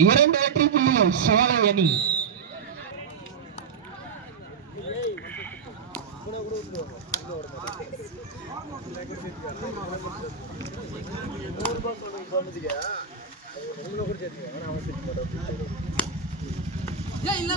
இரண்டு வெற்றி புள்ளி சோலை அணி உங்களை குறிச்சு அவன் அவசியம் இல்லை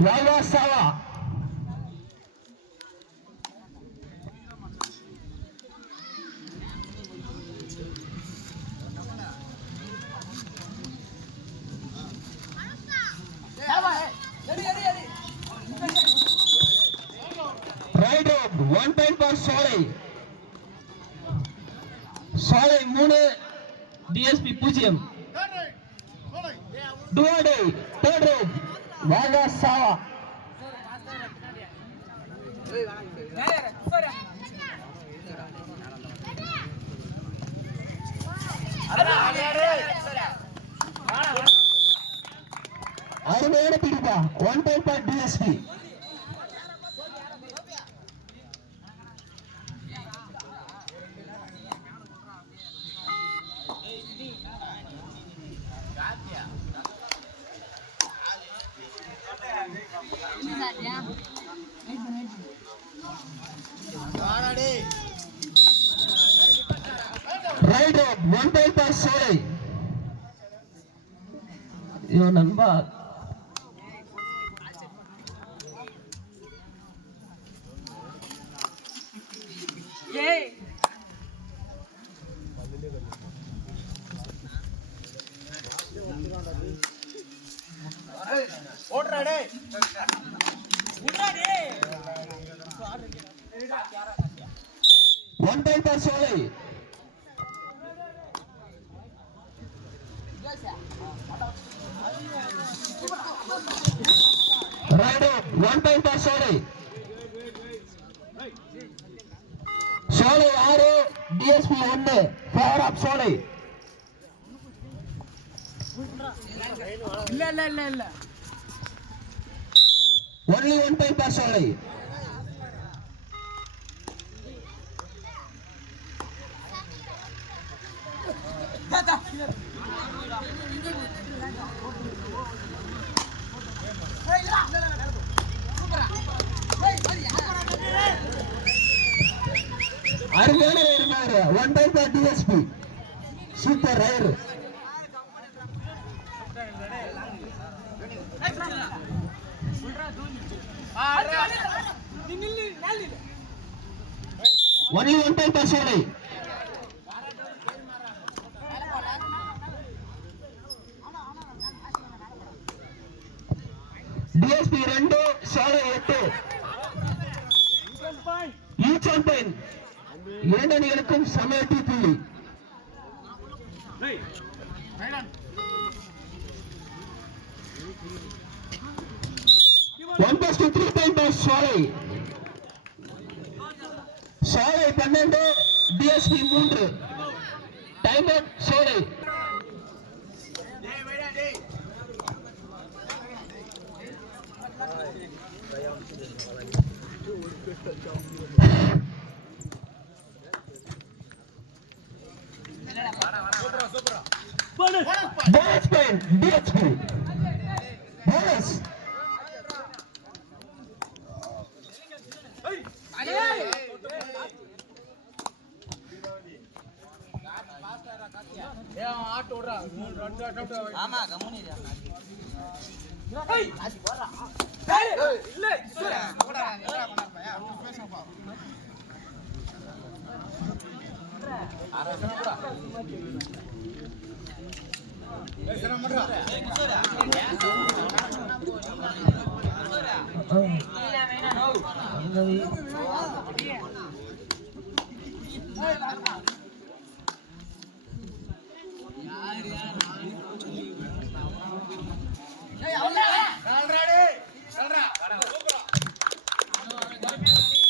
வாவா சாவா right road one point for Solai Solai மூணு டிஎஸ்பி பூஜ்ஜியம் டுவாடை தேர்ட் ரோட் வாகா சாவா அருமையான பிடிப்பா. One point for DSP right road one point for Solai நண்பா. Point for Solai right road one point for Solai Solai ஆறு டிஎஸ்பி ஒன்னு. Favour of சோலை இல்ல இல்ல இல்ல இல்ல. Only one point for Solai அருமையான raid one point for DSP super raid only one point for Solai DSP ரெண்டு சோலை எட்டு. E யூ சாம்பியன் இரண்டு அணிகளுக்கும் சமயட்டி புள்ளி. One plus two three point Solai. Solai பன்னெண்டு டிஎஸ்பி மூன்று. Time out Solai bonus point DSP bonus ஆமா கம்முனு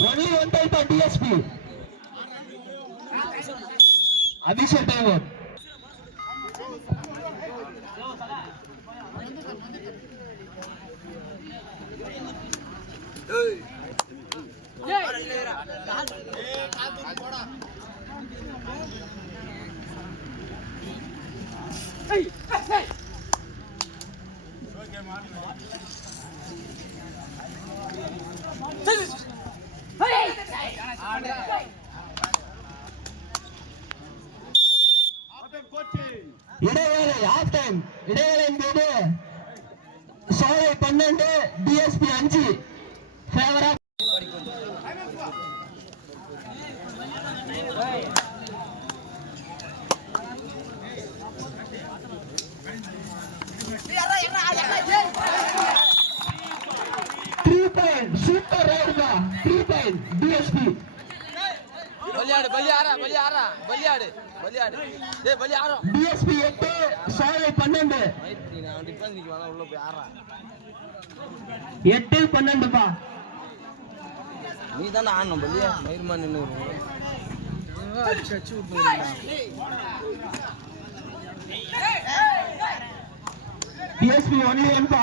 only one time for DSP. Additional time இடைவேளை ஆஃப் டைம் இடைவேளையின் போது சோலை பன்னெண்டு டிஎஸ்பி அஞ்சு ஃபேவரா த்ரீ பாயிண்ட் சூப்பர் ரைடுமா த்ரீ பாயிண்ட் டிஎஸ்பி பலியாடு பலி ஆறா பலி ஆறா பலியாடு பலியாடு டேய் பலி ஆறோம் டிஎஸ்பி எட்டு சோலை பன்னெண்டு. மைத்ரி நான் டிஃபென்ஸ் நிக்க வேணா உள்ள போய் ஆறா எட்டு பன்னெண்டுப்பா நீ தானே ஆடணும் பலியா மயிர்மா நின்று டிஎஸ்பி ஒன்லி ஒன்பா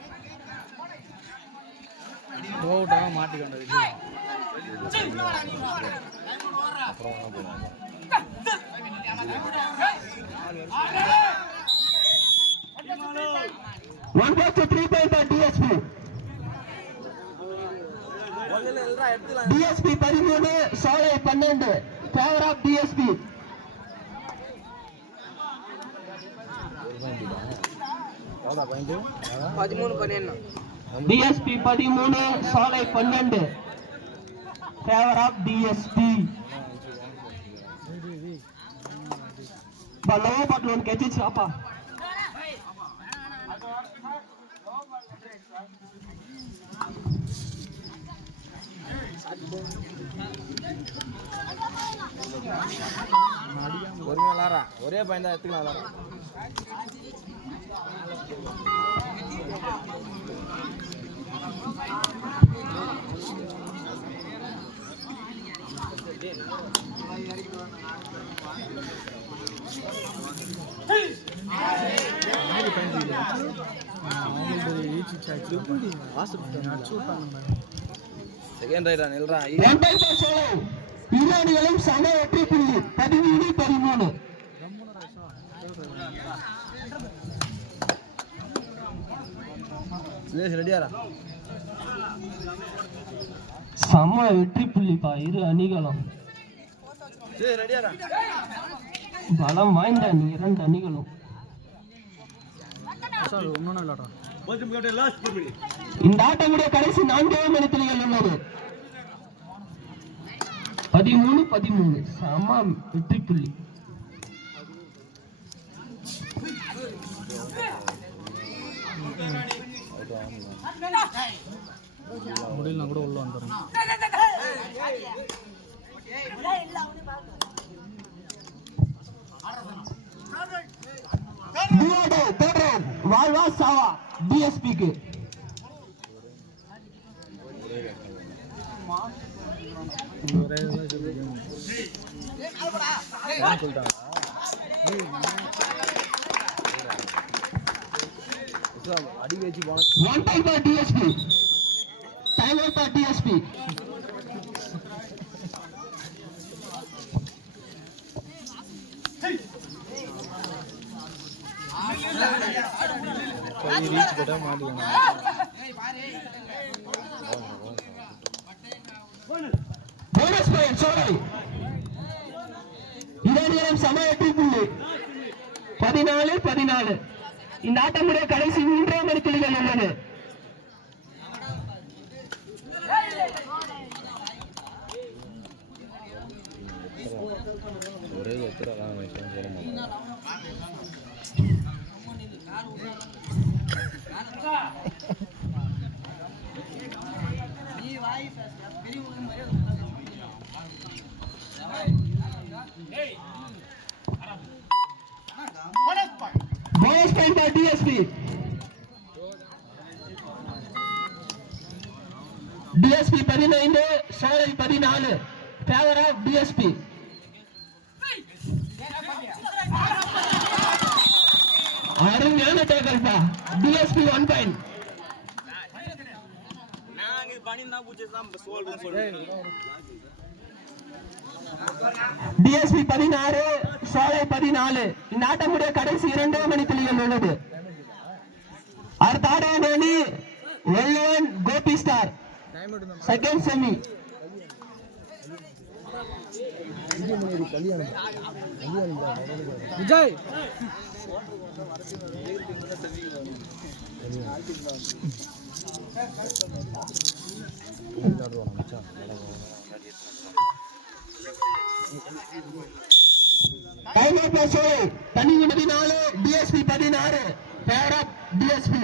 சோலை பன்னெண்டு ஓட்டாக மாட்டிக்கொண்டது one plus two three point five DSP DSP பதிமூணு சோலை பன்னெண்டு. ஃபேவர் ஆஃப் டிஎஸ்பி பதிமூணு பன்னெண்டு. டிஎஸ்பி பதிமூணு சாலை பன்னெண்டு. ஃபேவர் ஆஃப் டிஎஸ்பி லோ பாட்டில் ஒன்று கெச்சிச்சாப்பா பொறுமையா ஒரே பையன் தான் எடுத்துக்கலாம் செகண்ட் ரைடா நில்றான் ஒன் பை ஃபோர் சம வெற்றி புள்ளி. பதிமூணு பதிமூணு. செம்ம வெற்றி புள்ளிப்பா. இரு அணிகளும் பலம் வாய்ந்த அணி இரண்டு அணிகளும். இந்த ஆட்டமுடைய கடைசி நான்கே மணித்துளிகள் உள்ளது. பதிமூணு பதிமூணு. செம வெற்றி புள்ளி. முடியலனா கூட உள்ள தேடுறேன் வாழ்வா சாவா டிஎஸ்பிக்கு சொல்லிட்டாங்க அடி வச்சு போன time for DSP time out for DSP reach போட்டா மாட்டிக்கணும் போனஸ் பாயிண்ட் சோலை இதே நேரம் சம இந்த ஆட்டமுடைய கடைசி மூன்றே மணித்துளிகள் உள்ளது. ஒரே ஒருத்தர் அதான் வயசு சொல்ல பதினைந்து சோலை பதினாலு. ஃபேவர் ஆஃப் டிஎஸ்பி அருமையான டேக்கல்பா டிஎஸ்பி ஒன் பாயிண்ட் டிஎஸ்பி பதினாறு சோலை பதினாலு. இந்த கடைசி இரண்டே மணி துளிகள் உள்ளது. அடுத்த ஆடவன் அணி வெள்ளவன் Gopi star second semi Vijay time out for Solai தனி பதினாலு டிஎஸ்பி பதினாறு ஃபேவர் ஆஃப் டிஎஸ்பி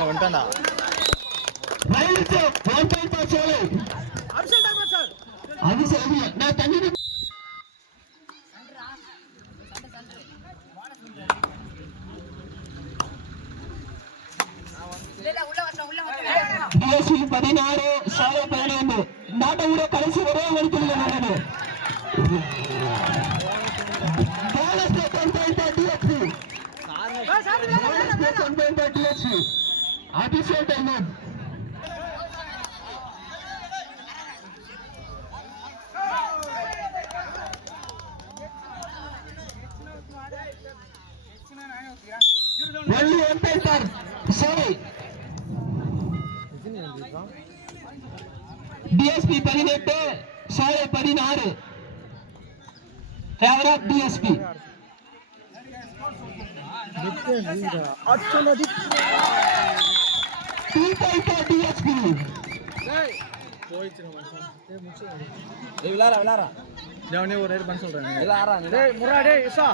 வந்துட்டான்டா அது சரி நான் தண்ணி பதினாறு சாலை பதினைந்து. இந்த கடைசி ஒரே மணிக்குள்ள நடந்தது bonus plus one point for DSP bonus plus one point for DSP Abhishek time out only one point for sorry DSP பதினெட்டு சோலை பதினாறு favour of DSP two point for DSP டேய் விளாடா விளாடா ஜவனே ஒரு ரைடு பண்ண சொல்றேன் விளாடா டேய் முரா டேய் இசா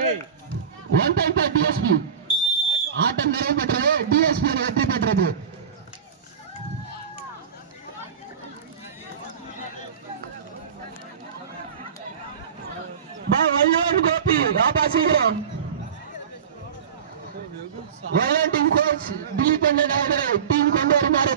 ஏய் ஒன் பாயிண்ட் ஃபார் டிஎஸ்பி ஆட்டம் நிறைவு பெற்றது டிஎஸ்பி வெற்றி பெற்றது பா வல்லவன் கோபி ஆபா சீக்கிரம் வல்லவன் டீம் கோச் திலீப் அண்ணன் அவர்களை டீம் கொண்டு வருமாறு